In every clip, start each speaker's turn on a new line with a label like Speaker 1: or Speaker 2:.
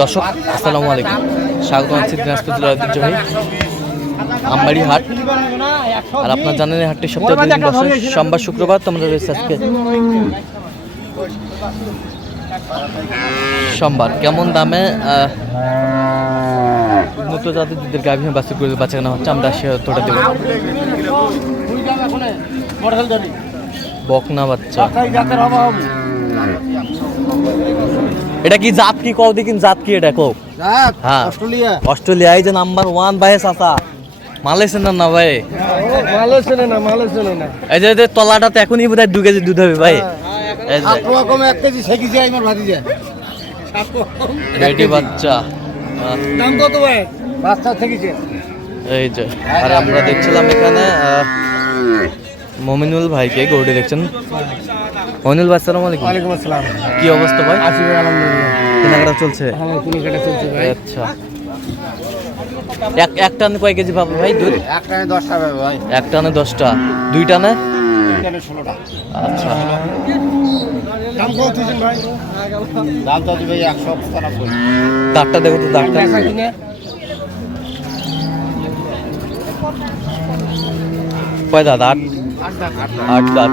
Speaker 1: দর্শক, আসসালামু আলাইকুম। স্বাগত আছি দিনাজপুর জেলার ঐতিহ্যবাহী আমবাড়ি হাট। আর আপনার জানেন হাটটি সপ্তাহে দিন বসে। সোমবার, শুক্রবার তো আমাদের রয়েছে আজকে। সোমবার, কেমন দামে উন্নত জাতের দুধের গাভী বাছুর করে বাচ্চা কেনা হচ্ছে? আমরা সে তোটা দেবো। বকনা বাচ্চা। এটা কি জাত কি? কও দেখিন জাত কি এটা কও? হ্যাঁ।
Speaker 2: অস্ট্রেলিয়া।
Speaker 1: অস্ট্রেলিয়া এই যে নাম্বার ওয়ান ভাই চাচা। মালয়েশিয়ার না ভাই?
Speaker 2: মালয়েশিয়া না মালয়েশিয়া না।
Speaker 1: এই যে তলাটাতে এখনই বোধ হয় দু কেজি দুধ হবে ভাই। এই যে।
Speaker 2: সাত পোয়া এক কেজি শেখি যায় আমার ভাতি যায়
Speaker 1: বেটি বাচ্চা।
Speaker 2: দাম কত ভাই? বাচ্চা থেকেছে।
Speaker 1: এই যে আর আমরা দেখছিলাম এখানে মমিনুল ভাইকে গরুটি দেখছেন মমিনুল ভাই আসসালামু আলাইকুম।
Speaker 2: ওয়ালাইকুম আসসালাম।
Speaker 1: কি অবস্থা ভাই?
Speaker 2: আশি ভাই আলহামদুলিল্লাহ।
Speaker 1: কেনাকাটা চলছে?
Speaker 2: হ্যাঁ তুমি কেটে চলছে ভাই।
Speaker 1: আচ্ছা। এক এক টানে কয় কেজি পাবো ভাই দুধ?
Speaker 2: এক টানে দশটা পাবে ভাই।
Speaker 1: এক টানে দশটা। দুই টানে?
Speaker 2: টানে ষোলোটা।
Speaker 1: আচ্ছা।
Speaker 2: দাম কত দিয়েছেন ভাই? দাম তো ভাই একশো পঁচানব্বই।
Speaker 1: দাঁতটা দেখো তো দাঁতটা কয় দাঁত? আট? আট দাঁত।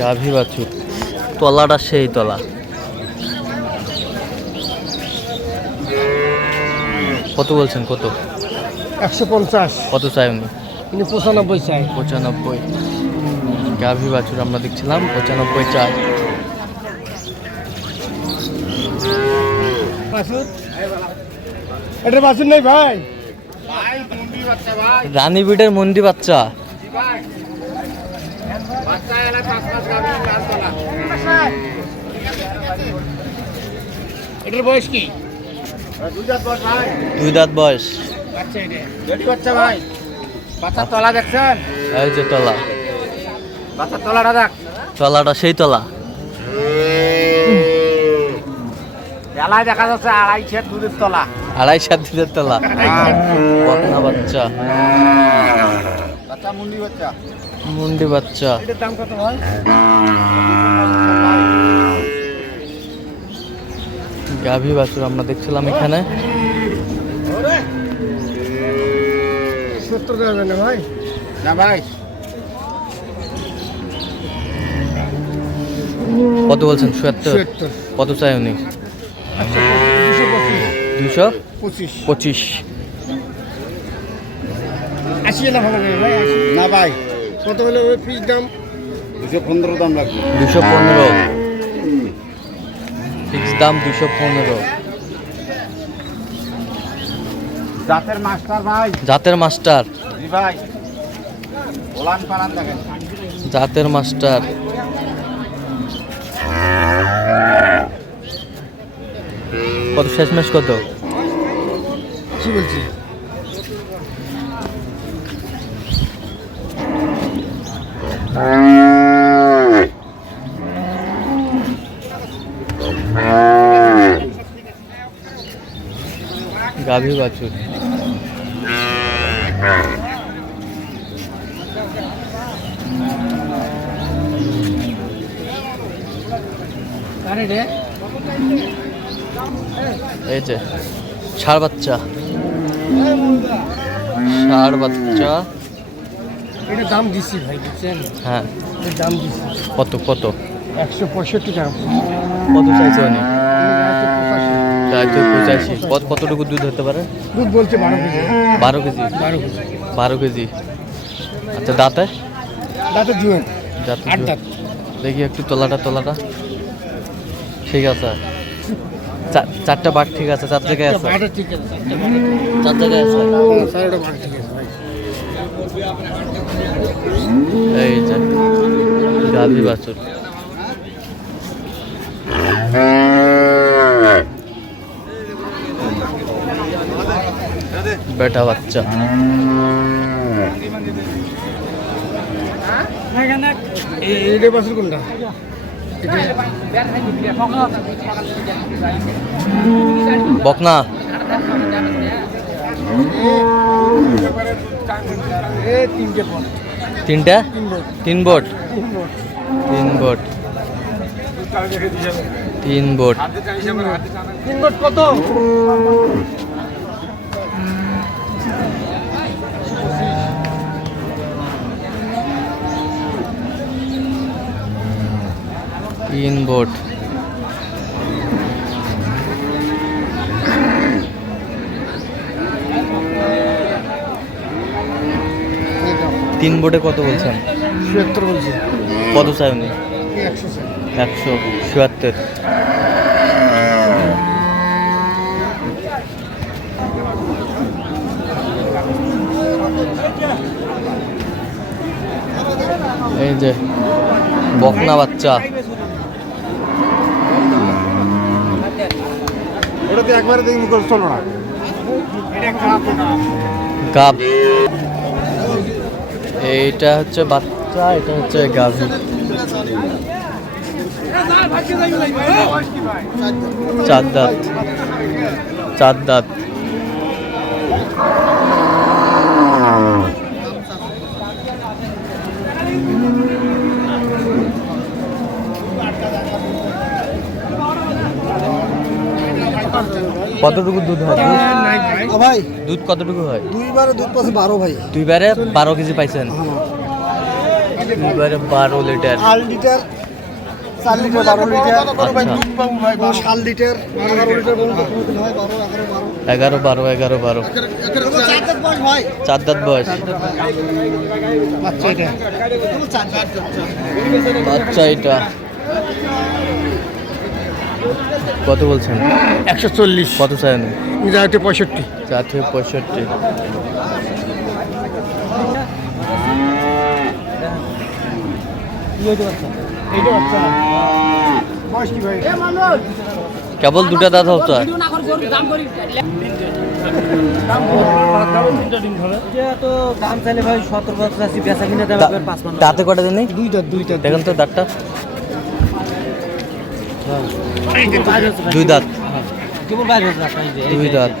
Speaker 1: গাভী বাছুর তলাটা সেই তলা। কত বলছেন কত?
Speaker 2: একশো পঞ্চাশ।
Speaker 1: কত চাই উনি?
Speaker 2: কিন্তু পঁচানব্বই চাই।
Speaker 1: পঁচানব্বই। গাভী বাছুর আমরা দেখছিলাম পঁচানব্বই চাই।
Speaker 2: এটা বাসুর নেই ভাই?
Speaker 1: রানী বিটের মন্দি বাচ্চা।
Speaker 2: এটার বয়স কি?
Speaker 1: দুই দাঁত বয়স।
Speaker 2: বাচ্চা ভাই। বাচ্চার তলা দেখছেন?
Speaker 1: এই যে তলা।
Speaker 2: বাচ্চার তলাটা দেখ।
Speaker 1: তলাটা সেই তলা।
Speaker 2: এলায় দেখা যাচ্ছে আড়াই দুধের তলা।
Speaker 1: আড়াই তলা। বাচ্চা।
Speaker 2: বাচ্চা মুন্ডি বাচ্চা।
Speaker 1: মুন্ডি বাচ্চা।
Speaker 2: এটার দাম কত হয়
Speaker 1: গাভী বাছুর আমরা দেখছিলাম এখানে।
Speaker 2: সত্তর দেবে না ভাই। না ভাই।
Speaker 1: কত বলছেন? সত্তর? কত চাই উনি?
Speaker 2: দুশো পঁচিশ। পঁচিশ।
Speaker 1: পঁচিশ।
Speaker 2: আশি না ভাই না ভাই। কত হলে ওই পিস দাম? দুশো পনেরো দাম লাগবে।
Speaker 1: দুশো পনেরো। ফিক্স দাম দুশো পনেরো।
Speaker 2: জাতের মাস্টার ভাই?
Speaker 1: জাতের মাস্টার।
Speaker 2: জি ভাই। ওলান পালান দেখেন।
Speaker 1: জাতের মাস্টার। কত শেষমেশ কত?
Speaker 2: কি বলছি
Speaker 1: গাভী বাছুর। এই যে ষাড় বাচ্চা। ষাড় বাচ্চা।
Speaker 2: এটা দাম দিছি ভাই বুঝছেন?
Speaker 1: হ্যাঁ।
Speaker 2: এর দাম দিছি।
Speaker 1: কত কত?
Speaker 2: একশো পঁয়ষট্টি টাকা।
Speaker 1: কত চাইছে উনি?
Speaker 2: পঁচাশি।
Speaker 1: কত কতটুকু দুধ হতে পারে?
Speaker 2: দুধ বলছে বারো কেজি।
Speaker 1: বারো কেজি?
Speaker 2: বারো কেজি।
Speaker 1: বারো কেজি। আচ্ছা দাঁতে?
Speaker 2: দাঁতে জুয়েন
Speaker 1: দেখি একটু তোলাটা তোলাটা। ঠিক আছে। চারটা বাট ঠিক আছে চার জায়গায় আছে? চার জায়গায় আছে। এই যে গাভী বাছুর। বেটা বাচ্চা।
Speaker 2: এইটা বছর কোনটা?
Speaker 1: বকনা।
Speaker 2: তিনটে তিন বোট
Speaker 1: তিন বোট
Speaker 2: তিন বোট তিন বোট কত?
Speaker 1: তিন বোট তিন বোটে কত বলছেন?
Speaker 2: চুয়াত্তর বলছি।
Speaker 1: কত চাই উনি?
Speaker 2: একশো
Speaker 1: চুয়াত্তর এই যে বকনা বাচ্চা।
Speaker 2: ওটাতে একবারে দেখি চলো না।
Speaker 1: গাব। এইটা হচ্ছে বাচ্চা এটা হচ্ছে গাভী। চার দাঁত। চার দাঁত। কতটুকু দুধ হয়?
Speaker 2: ভাই?
Speaker 1: দুধ কতটুকু হয়?
Speaker 2: দুইবারে দুধ পাচ্ছে বারো ভাই।
Speaker 1: দুইবারে বারো কেজি পাইছেন? দুইবারে বারো লিটার।
Speaker 2: আট লিটার চার লিটার বারো লিটার।
Speaker 1: আচ্ছা।
Speaker 2: সাত লিটার এগারো লিটার পর্যন্ত দুধ হয় বারো এগারো বারো।
Speaker 1: চার দাঁত বয়স।
Speaker 2: বাচ্চা এটা।
Speaker 1: বাচ্চা এটা। কত বলছেন?
Speaker 2: একশো চল্লিশ।
Speaker 1: কত
Speaker 2: এটা হচ্ছে পঁয়ষট্টি।
Speaker 1: চার থেকে পঁয়ষট্টি। কেবল দুটা দাঁত হতো দাঁতে কটা দিন
Speaker 2: দুইটা দুইটা
Speaker 1: দেখেন তো দাঁতটা। দুই দাঁত। দুই দাঁত।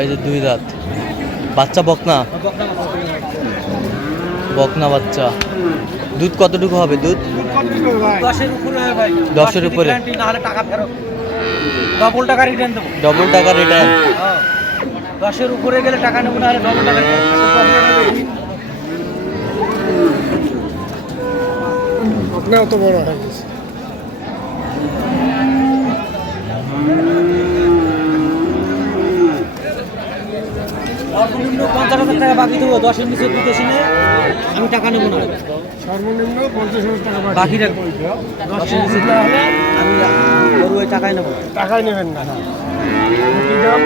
Speaker 1: এই যে দুই দাঁত। বাচ্চা বকনা? বকনা বাচ্চা। দুধ কতটুকু হবে দুধ?
Speaker 3: দশের উপরে
Speaker 1: দশের উপরে।
Speaker 3: guarantee না হলে টাকা ডবল টাকা রিটার্ন দেবো।
Speaker 1: ডবল টাকা রিটার্ন।
Speaker 3: দশের উপরে গেলে টাকা নেব না ডবল টাকা
Speaker 2: বড় হয়ে গেছে।
Speaker 3: সর্বনিম্ন পঞ্চাশ হাজার টাকা বাকি দেবো দশের নিচে বিদেশি নিয়ে আমি টাকা নেব না।
Speaker 2: সর্বনিম্ন পঞ্চাশ হাজার টাকা
Speaker 3: বাকি রাখব। দশের নিচে না হলে আমি গরু ওই টাকাই নেব। না।
Speaker 2: টাকাই নেবেন না। দাম?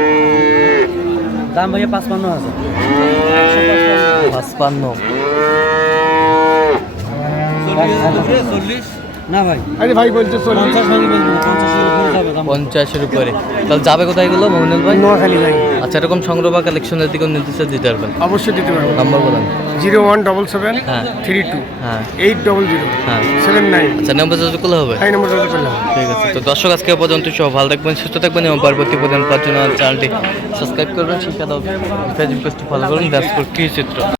Speaker 3: দাম ভাইয়া পাঁচপান্ন হাজার।
Speaker 1: পাঁচপান্ন।
Speaker 3: না ভাই।
Speaker 2: আরে ভাই বলছে
Speaker 3: পঞ্চাশের উপরে।
Speaker 1: তাহলে যাবে কোথায় এগুলো মোমিনুল ভাই?
Speaker 2: নোয়াখালী ভাই।
Speaker 1: আচ্ছা এরকম সংগ্রহ বা কালেকশনের দিকেও নির্দেশ দিতে পারবেন।
Speaker 2: অবশ্যই দিতে পারব।
Speaker 1: নাম্বার বলেন।
Speaker 2: জিরো ওয়ান ডবল সেভেন
Speaker 1: হ্যাঁ।
Speaker 2: থ্রি টু
Speaker 1: হ্যাঁ।
Speaker 2: এইট ডবল জিরো
Speaker 1: হ্যাঁ।
Speaker 2: Seven nine.
Speaker 1: আচ্ছা নম্বর যত করলে হবে?
Speaker 2: এই নম্বর যোগাযোগ করলাম
Speaker 1: ঠিক আছে তো দর্শক আজকে পর্যন্ত সব ভালো থাকবেন সুস্থ থাকবেন এবং পরবর্তী পর্যন্ত পাওয়ার জন্য চ্যানেলটি সাবস্ক্রাইব করবেন শিক্ষা দাও ফেসবুক পেজটি ফলো করুন দাসপুর কৃষি চিত্র।